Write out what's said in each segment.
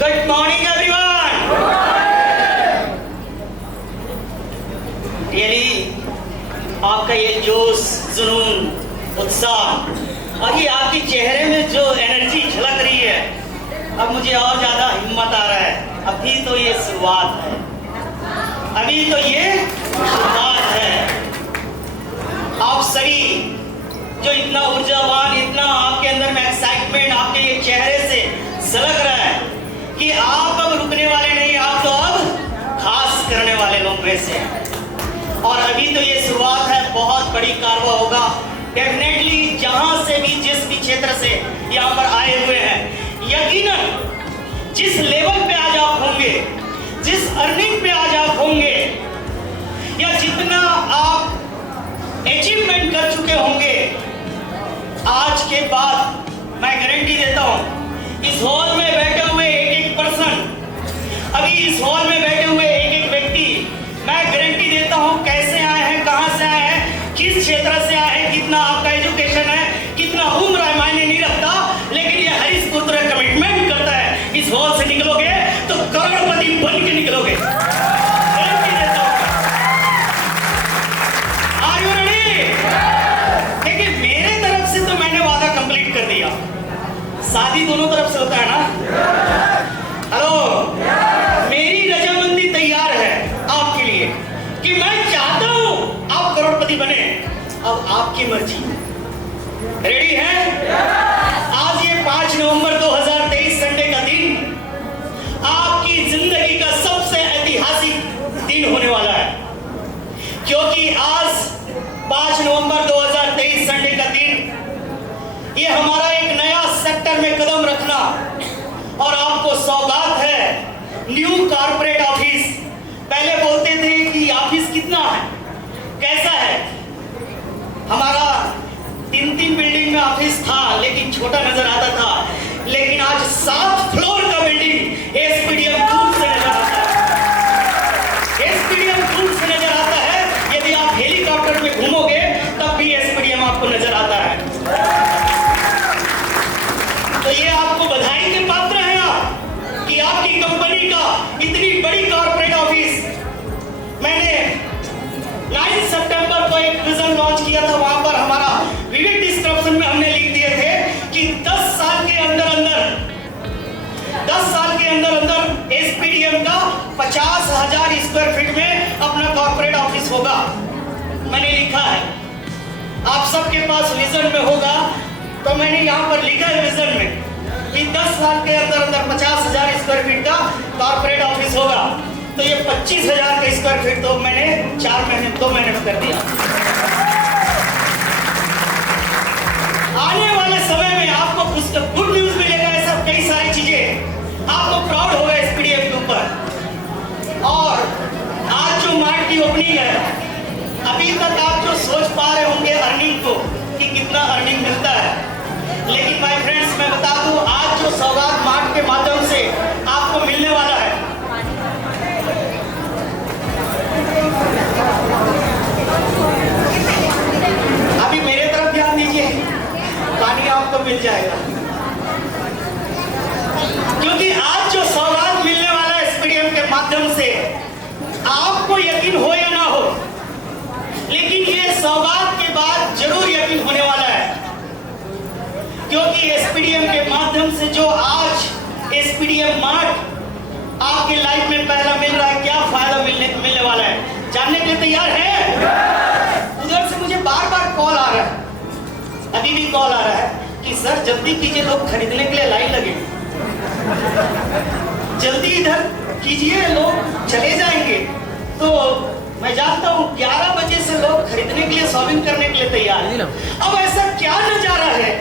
Good morning, everyone. Really, आपका ये जोश, जुनून, उत्साह और ये आपके चेहरे में जो एनर्जी झलक रही है, अब मुझे और ज्यादा हिम्मत आ रहा है। अभी तो ये शुरुआत है, अभी तो ये शुरुआत है। आप सभी जो इतना ऊर्जावान, इतना आपके अंदर में एक्साइटमेंट आपके ये चेहरे से झलक रहा है कि आप अब रुकने वाले नहीं, आप तो अब खास करने वाले लोग में से हैं। और अभी तो ये शुरुआत है, बहुत बड़ी कार्रवाई होगा। डेफिनेटली जहां से भी, जिस भी क्षेत्र से यहाँ पर आए हुए हैं, यकीनन जिस लेवल पे आज आप होंगे, जिस अर्निंग पे आज आप होंगे, या जितना आप अचीवमेंट कर चुके होंगे, आज के बाद मैं गारंटी देता हूं, इस हॉल में बैठे हुए एक पर्सन, अभी इस हॉल में बैठे हुए एक व्यक्ति, मैं गारंटी देता हूं, कैसे आए हैं, कहां से आए हैं, किस क्षेत्र से आए हैं, कितना आपका एजुकेशन है, कितना उम्र है, मायने नहीं रखता, लेकिन ये हरीश पुत्र कमिटमेंट करता है, इस हॉल से निकलोगे तो करोड़पति बन के निकलोगे। गारंटी देता हूं। Are you ready? देखिए, मेरे तरफ से तो मैंने वादा कंप्लीट कर दिया। शादी दोनों तरफ से होता है ना? हेलो, मेरी रजामंदी तैयार है आपके लिए कि मैं चाहता हूं आप करोड़पति बने। अब आपकी मर्जी। रेडी है? आज ये 5 नवंबर 2023 संडे का दिन आपकी जिंदगी का सबसे ऐतिहासिक दिन होने वाला है, क्योंकि आज 5 नवंबर 2023 संडे का दिन, ये हमारा एक नया सेक्टर में कदम रखना, और आपको सौगात है न्यू कॉर्पोरेट ऑफिस। पहले बोलते थे कि ऑफिस कितना है, कैसा है, हमारा 3 बिल्डिंग में ऑफिस था, लेकिन छोटा नजर आता था, लेकिन आज 7 फ्लोर का बिल्डिंग एसपीडीएम दूर से नजर आता है। एसपीडीएम दूर से नजर आता है, यदि आप हेलीकॉप्टर में घूमोगे तब भी एसपीडीएम आपको नजर आता है। तो ये आपको बधाई के पात्र हैं आप कि आपकी कंपनी का इतनी बड़ी कॉर्पोरेट ऑफिस। मैंने 9 सितंबर को एक विजन लॉन्च किया था, वहां पर हमारा विविध डिस्क्रिप्शन में हमने लिख दिए थे कि 10 साल के अंदर अंदर एसपीडीएम का 50,000 स्क्वायर फीट में अपना कॉर्पोरेट ऑफिस होगा। मैंने लिखा है, आप सबके पास विजन में होगा, तो मैंने यहाँ पर लिखा है विजन में कि 10 साल के अंदर 50,000 स्क्वायर फीट का कॉर्पोरेट ऑफिस होगा। तो ये 25,000 का स्क्वायर फीट तो मैंने 2 महीने में कर दिया। आने वाले समय में आपको गुड न्यूज मिलेगा, ऐसा कई सारी चीजें आपको प्राउड होगा एसपीडीएम के ऊपर। और आज जो मार्ट की ओपनिंग है, अभी तक आप जो सोच पा रहे होंगे अर्निंग को कि कितना अर्निंग मिलता है, लेकिन माय फ्रेंड्स मैं बता दूं, आज जो सौगात मार्ट के माध्यम से आपको मिलने वाला है, अभी मेरे तरफ ध्यान दीजिए, पानी आपको मिल जाएगा, क्योंकि आज जो सौगात मिलने वाला है एसपीडीएम के माध्यम से, आपको यकीन हो या ना हो, लेकिन ये सौगात के बाद जरूर यकीन होने वाला है, क्योंकि एसपीडीएम के माध्यम से जो आज एसपीडीएम मार्ट आपके लाइफ में पहला मिल रहा है, क्या फायदा मिलने वाला है, जानने के लिए तैयार है? उधर से मुझे बार कॉल आ रहा है, अभी भी कॉल आ रहा है कि सर जल्दी कीजिए, लोग खरीदने के लिए लाइन लगे, जल्दी इधर कीजिए, लोग चले जाएंगे। तो मैं जानता हूँ 11 बजे से लोग खरीदने के लिए, शॉपिंग करने के लिए तैयार हैं। अब ऐसा क्या नजारा है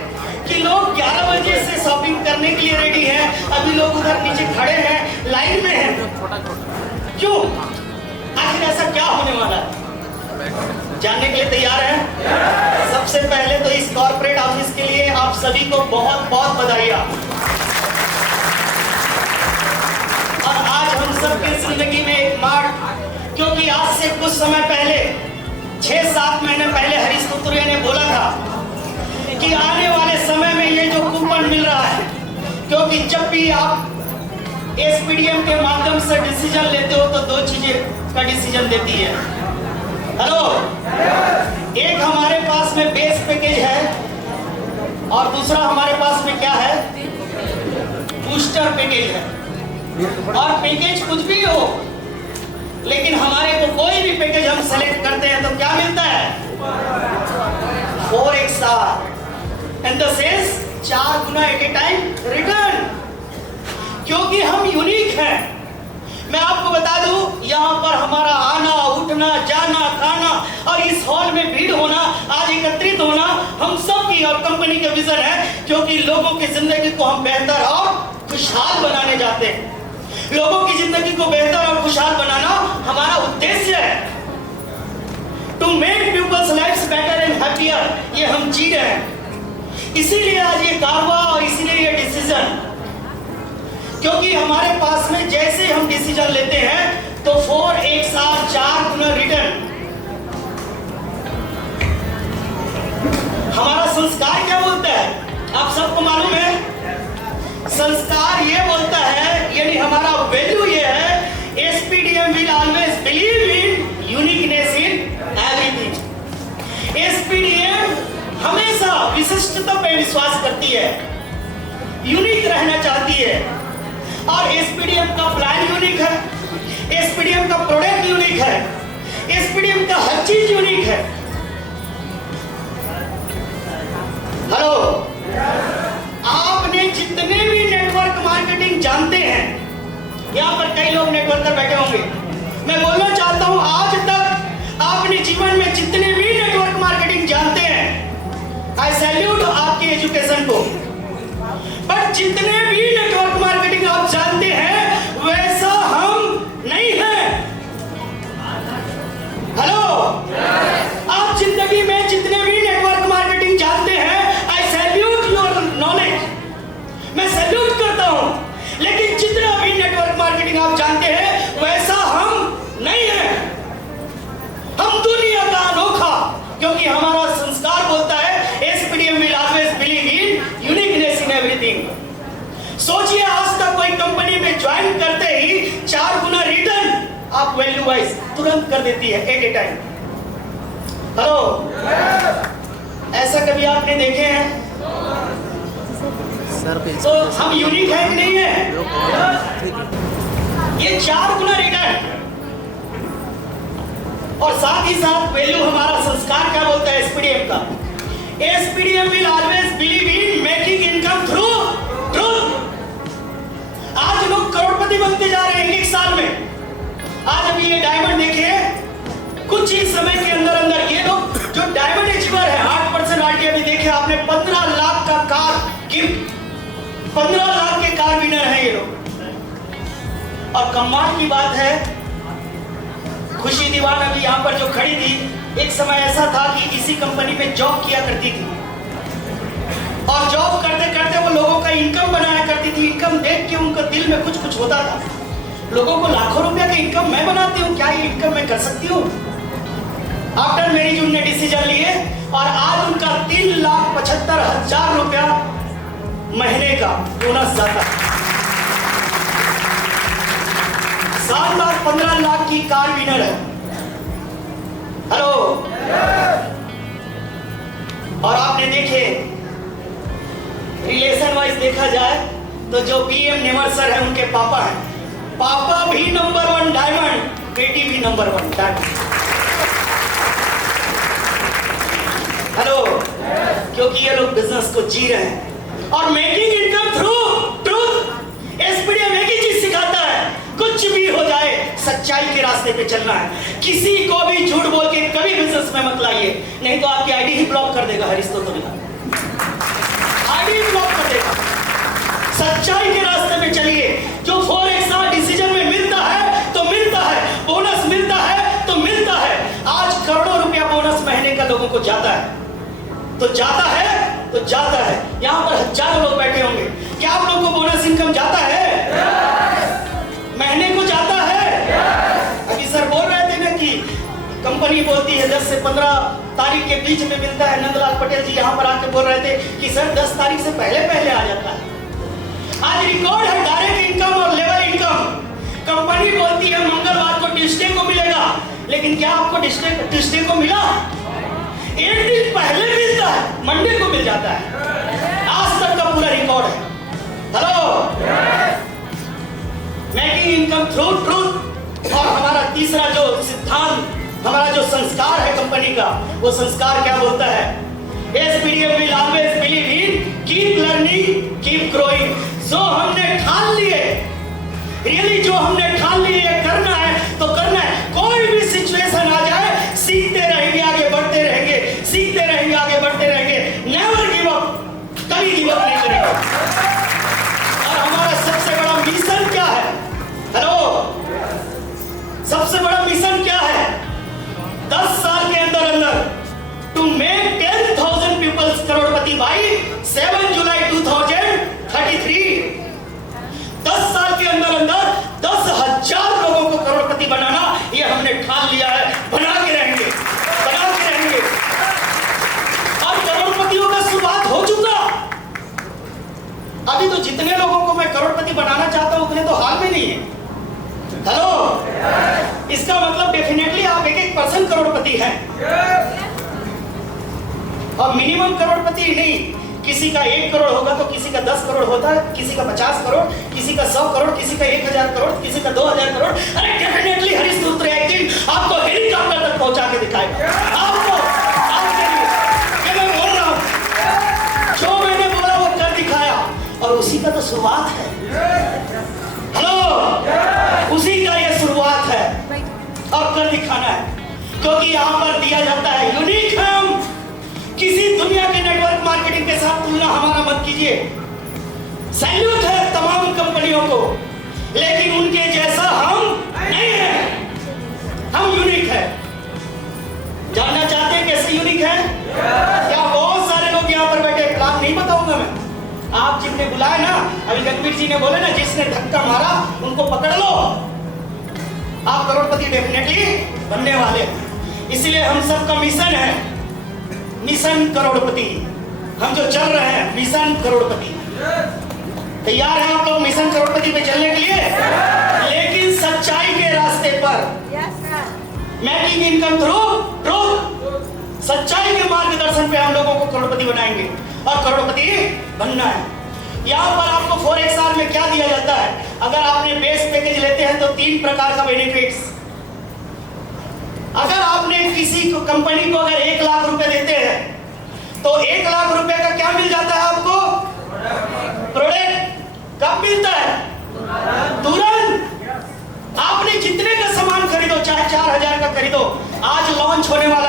कि लोग 11 बजे से शॉपिंग करने के लिए रेडी हैं, अभी लोग उधर नीचे खड़े हैं, लाइन में हैं, क्यों? आखिर ऐसा क्या होने वाला है, जानने के लिए तैयार हैं? सबसे पहले तो इस कॉर्पोरेट ऑफिस के लिए आप सभी को बहुत बहुत बधाई। और आज हम सबकी जिंदगी में एक मार्ट, क्योंकि आज से कुछ समय पहले, 6-7 महीने पहले हरीश पुत्रिया ने बोला था कि आने वाले समय में ये जो कूपन मिल रहा है, क्योंकि जब भी आप एसपीडीएम के माध्यम से डिसीजन लेते हो तो दो चीजें का डिसीजन देती है। हेलो, एक हमारे पास में बेस पैकेज है और दूसरा हमारे पास में क्या है, बूस्टर पैकेज है। और पैकेज कुछ भी हो, लेकिन हमारे को कोई भी पैकेज हम सेलेक्ट करते हैं तो क्या मिलता है, 4XR इन द सेंस 4 गुना एट ए टाइम रिटर्न, क्योंकि हम यूनिक हैं। मैं आपको बता दूं, यहाँ पर हमारा आना उठना जाना खाना और इस हॉल में भीड़ होना, आज एकत्रित होना हम सब की और कंपनी का विजन है, क्योंकि लोगों की जिंदगी को हम बेहतर और खुशहाल बनाने जाते हैं। लोगों की जिंदगी को बेहतर और खुशहाल बनाना हमारा उद्देश्य है। To make people's lifes better and happier, ये हम जी रहे हैं। इसीलिए आज ये कारवा और इसीलिए ये डिसीजन, क्योंकि हमारे पास में जैसे हम डिसीजन लेते हैं तो 4XR 4 गुना रिटर्न। हमारा संस्कार क्या बोलता है, आप सबको मालूम है। संस्कार ये बोलता है, यानी हमारा वैल्यू ये है, SPDM will always believe in uniqueness in everything. SPDM हमेशा विशिष्टता पे विश्वास करती है, यूनिक रहना चाहती है। और एसपीडीएम का प्लान यूनिक है, एसपीडीएम का प्रोडक्ट यूनिक है, एसपीडीएम का हर चीज यूनिक है। हेलो, आपने जितने भी नेटवर्क मार्केटिंग जानते हैं, यहाँ पर कई लोग नेटवर्कर बैठे होंगे, मैं बोलना चाहता हूं आज तक आपने जीवन में जितने भी नेटवर्क मार्केटिंग जानते हैं, आई सैल्यूट आपकी एजुकेशन को। बट जितने भी नेटवर्क मार्केटिंग आप जानते हैं वैसा हम नहीं हैं। हेलो, आप जिंदगी में जितने भी नेटवर्क मार्केटिंग जानते हैं, आई सैल्यूट योर नॉलेज, मैं सैल्यूट करता हूं। लेकिन जितना भी नेटवर्क मार्केटिंग आप जानते हैं वैसा हम नहीं हैं। हम दुनिया का अनोखा, क्योंकि हमारा संस्कार बोलता है SPDM will always believe in uniqueness in everything. सोचिए, आज तक कोई कंपनी में ज्वाइन करते ही 4 गुना रिटर्न आप वैल्यू वाइज तुरंत कर देती है एट ए टाइम। हेलो, ऐसा कभी आपने देखे हैं? तो हम यूनिक है कि नहीं है? ये 4 गुना रिटर्न और साथ ही साथ वैल्यू, हमारा संस्कार क्या बोलता है एसपीडीएम का, SPDM will always believe in making income through truth. आज लोग करोड़पति बनते जा रहे हैं एक साल में। आज अभी ये डायमंड देखिए, कुछ ही समय के अंदर अंदर ये लोग जो डायमंड अचीवर है 8% आरटीआई भी देखिए आपने, 15 लाख का कार गिफ्ट, 15 लाख के कार विनर है ये लोग। और कमाल की बात है, खुशी दीवान अभी यहाँ पर जो खड़ी थी, एक समय ऐसा था कि इसी कंपनी में जॉब किया करती थी और जॉब करते करते वो लोगों का इनकम बनाया करती थी। इनकम देख के उनका दिल में कुछ कुछ होता था, लोगों को लाखों रुपया का इनकम मैं बनाती हूँ, क्या ये इनकम मैं कर सकती हूँ? आफ्टर मैरिज उन्होंने डिसीजन लिए और आज उनका 3,75,000 रुपया महीने का बोनस जाता है। साल बाद 15 लाख की कार विनर है। हेलो, और आपने देखे रिलेशन वाइज देखा जाए तो जो पीएम नेमर सर है उनके पापा हैं, पापा भी नंबर 1 डायमंड, बेटी भी नंबर 1 डायमंड। हेलो, क्योंकि ये लोग बिजनेस को जी रहे हैं और making income through truth. SPDM एक ही चीज सिखाता है, कुछ भी हो जाए सच्चाई के रास्ते पे चलना है। किसी को भी झूठ बोल के कभी बिजनेस में मत लाइए, नहीं तो आपकी आईडी ही ब्लॉक कर देगा अरिस्टोटल, आईडी ब्लॉक कर देगा। सच्चाई के रास्ते पे चलिए। जो 4XR डिसीजन में मिलता है तो मिलता है, बोनस मिलता है तो मिलता है। आज करोड़ों रुपया बोनस महीने का लोगों को जाता है तो जाता है तो जाता है। यहाँ पर हजारों लोग बैठे होंगे, क्या आप लोगों को बोनस इनकम जाता है? महीने को जाता है? अभी सर बोल रहे थे ना कि कंपनी बोलती है 10 से 15 तारीख के बीच में मिलता है। नंदलाल पटेल जी यहाँ पर आके बोल रहे थे कि सर 10 तारीख से पहले पहले आ जाता है। आज रिकॉर्ड है डायरेक्ट इनकम और लेवल इनकम लेकिन क्या आपको ट्यूसडे को मिला? एक दिन पहले मिलता है, मंडे को मिल जाता है। आज तक का पूरा रिकॉर्ड है। Hello, making income through truth. और हमारा तीसरा जो सिद्धांत, हमारा जो संस्कार है कंपनी का, वो संस्कार क्या बोलता है? SPDM will always believe in keep learning, keep growing। जो हमने ठान लिए, रियली जो हमने ठान लिए करना है तो करना है। कोई भी सिचुएशन आ जाए, सीखते रहेंगे, आगे बढ़ते रहेंगे, सीखते रहेंगे, आगे बढ़ते रहेंगे। नेवर गिव अप, कभी गिव अप नहीं करेंगे। और हमारा सबसे बड़ा मिशन क्या है? हेलो, सबसे बड़ा मिशन क्या है? 10 साल के अंदर अंदर टू मेक 10,000 पीपल्स करोड़पति बाई 7 जुलाई 2033। 10 साल के अंदर अंदर 10,000 लोगों को करोड़पति बनाना, ये हमने ठान लिया है। बना के रहेंगे, बना के रहेंगे। और करोड़पतियों का शुरुआत हो चुका। अभी तो जितने लोगों को मैं करोड़पति बनाना चाहता हूं उतने तो हाल में नहीं है। हेलो, इसका मतलब डेफिनेटली आप एक पर्सन करोड़पति हैं। और मिनिमम करोड़पति नहीं, किसी का 1 करोड़ होगा तो किसी का 10 करोड़ होता है, किसी का 50 करोड़, किसी का 100 करोड़, किसी का 1000 करोड़, किसी का 2000 करोड़। अरे डेफिनेटली हरीश सूत्र एक दिन आपको हेलीकॉप्टर तक पहुंचा के दिखाएगा। आपको ये मैं बोल रहा हूं, जो मैंने बोला वो कर दिखाया। और उसी का तो शुरुआत है। हेलो, उसी का ये शुरुआत है और कर दिखाना है। क्योंकि यहाँ पर दिया जाता है यूनिक। हम किसी दुनिया के नेटवर्क मार्केटिंग के साथ तुलना हमारा मत कीजिए। सैल्यूट है तमाम कंपनियों को, लेकिन उनके जैसा हम नहीं है। हम यूनिक है। जानना चाहते हैं कैसे यूनिक है? क्या बहुत सारे लोग यहाँ पर बैठे, प्लान नहीं बताऊंगा मैं। आप जिसने बुलाया ना, अभी रणवीर जी ने बोले ना, जिसने धक्का मारा उनको पकड़ लो। आप करोड़पति डेफिनेटली बनने वाले हैं। इसलिए हम सबका मिशन है, मिशन करोड़पति। हम जो चल रहे हैं मिशन करोड़पति। तैयार हैं आप लोग मिशन करोड़पति पे चलने के लिए? लेकिन सच्चाई के रास्ते पर, मेकिंग इनकम थ्रू ट्रूथ, सच्चाई के मार्गदर्शन पे हम लोगों को करोड़पति बनाएंगे और करोड़पति बनना है। यहाँ पर आपको फॉरेक्सआर में क्या दिया जाता है? अगर आपने बेस पैकेज लेते हैं तो 3 प्रकार का बेनिफिट्स। अगर आपने किसी को कंपनी को अगर 1 लाख रुपए देते हैं तो 1 लाख रुपए का क्या मिल जाता है आपको? प्रोडक्ट। कब मिलता है? तुरंत। आपने जितने का सामान खरीदो, चाहे 4000 का खरीदो, आज लॉन्च होने वाला